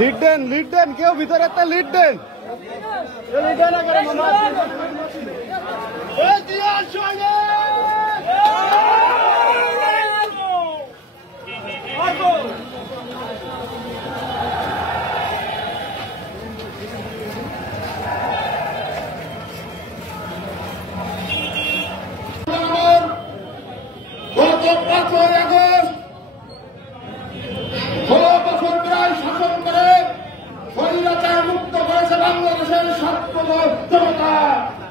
Lead দেন কেউ ভিতরে একটা লিড দেন। গত 5ই আগস্ট 16 বছর প্রায় শাসন করে স্বৈরাচার মুক্ত করেছে বাংলাদেশের ছাত্র জনতা।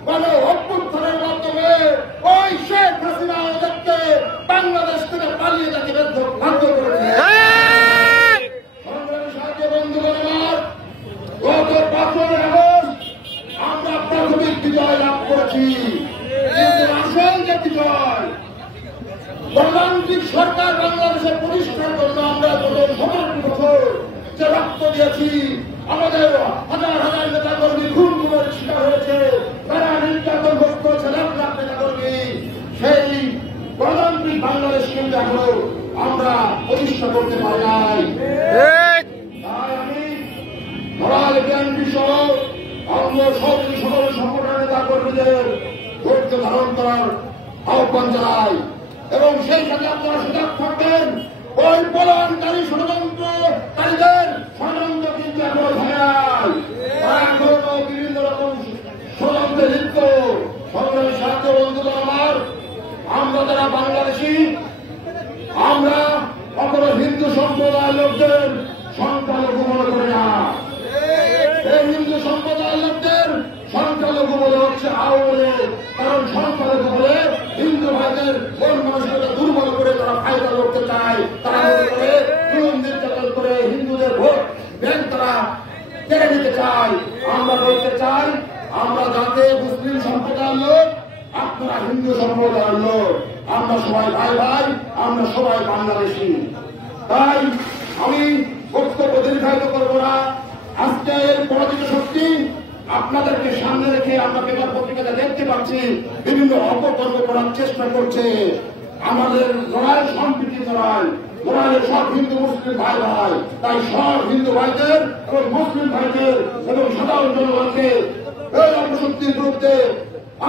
গণ অভ্যুত্থানের মাধ্যমে ওই শেখ হাসিনা ওদেরকে বাংলাদেশ থেকে পালিয়ে যেতে বাধ্য করেছে। বন্ধুগণ আমার, গত 5ই আগস্ট আমরা প্রাথমিক বিজয় লাভ করেছি, কিন্তু আসল যে বিজয় গণতান্ত্রিক সরকার বাংলাদেশের প্রতিষ্ঠার জন্য আমরা গত 17 বছর যে রক্ত দিয়েছি, আমাদের হাজার হাজার নেতা কর্মী খুন গুমের শিকার হয়েছে, তারা নির্যাতন ভোগ করেছে লাখ লাখ নেতা কর্মী, সেই গণতান্ত্রিক বাংলাদেশ কিন্তু এখনো আমরা প্রতিষ্ঠা করতে পারি নাই। তাই আমি ধরাল বিএনপি সহ অঙ্গ সকল সংগঠনের নেতা কর্মীদের ধৈর্য ধারণ করার আহ্বান জানাই এবং সেই সাথে আপনারা সজাগ থাকবেন। ওই পলায়নকারী ষড়যন্ত্রকারীদের ষড়যন্ত্র কিন্তু এখনো থামে নাই, তারা এখনো বিভিন্ন রকম ষড়যন্ত্রে লিপ্ত। সংগ্রামী সাহায্য বন্ধুগণ আমার, আমরা যারা বাংলাদেশি, আমরা কখনো হিন্দু সম্প্রদায়ের লোকদের সংখ্যালঘু মনে করি না। এই হিন্দু সম্প্রদায়ের লোকদের সংখ্যালঘু বলে হচ্ছে আওয়ামী লীগ, কারণ সংখ্যালঘু বলে হিন্দু ভাইদের মন মানসিকতা দুর্বল করে তারা ফায়দা করতে চায়, তারা মনে করে জুলুম নির্যাতন করে হিন্দুদের ভোট ব্যাংক তারা কেড়ে নিতে চায়। আমরা বলতে চাই, আমরা যাতে মুসলিম সম্প্রদায়ের লোক, আপনারা হিন্দু সম্প্রদায়ের লোক, আমরা সবাই ভাই ভাই, আমরা সবাই বাংলাদেশি। তাই আমি বক্তব্য দীর্ঘায়িত করবো না। আজকের পরাজিত শক্তি আপনাদেরকে সামনে রেখে আমরা পেপার পত্রিকাতে দেখতে পাচ্ছি বিভিন্ন অপকর্ম করার চেষ্টা করছে। আমাদের লড়াই সম্প্রীতি লড়াই, লড়াইয়ের সব হিন্দু মুসলিম ভাই ভাই, তাই সব হিন্দু ভাইদের এবং মুসলিম ভাইদের এবং সাধারণ জনগণকে এই অপশক্তির বিরুদ্ধে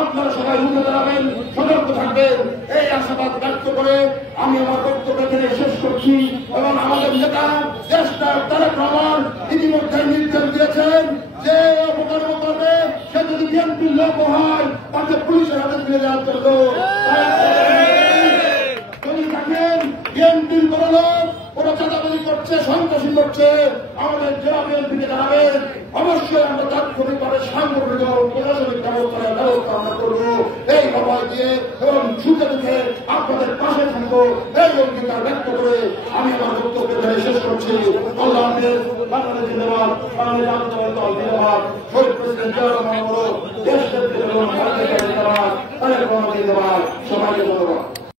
আপনারা সবাই রুখে দাঁড়াবেন, সতর্ক থাকবেন, এই আশাবাদ ব্যক্ত করে আমি আমার বক্তব্য এখানে শেষ করছি। এবং আমাদের নেতা জ্যেষ্ঠ তারেক রহমান ইতিমধ্যে নির্দেশ দিয়েছেন যে অপকর্ম করবে সে যদি বিএনপির লোক হয় তাকে পুলিশের হাতে তুলে দেওয়ার জন্য। যদি থাকেন বিএনপির কোন লোক কোন চাঁদাবাজি করছে, সন্ত্রাসী করছে, আমাদের জেলা বিএনপিকে জানাবেন, অবশ্যই আমরা তাৎক্ষণিকভাবে সাংগঠনিক এবং প্রশাসনিক ব্যবস্থা আমরা করবো। এই অভয় দিয়ে এবং সুখে দুঃখে আপনাদের পাশে থাকবো, এই অঙ্গীকার ব্যক্ত করে আমি আমার বক্তব্য শেষ করছি। আল্লাহ হাফেজ। বাংলাদেশ জিন্দাবাদ, বাংলাদেশ জাতীয়তাবাদী দল জিন্দাবাদ, শহীদ প্রেসিডেন্ট জিয়া রহমান, দেশ নেত্রী বেগম খালেদা জিয়া জিন্দাবাদ, তারেক রহমান জিন্দাবাদ।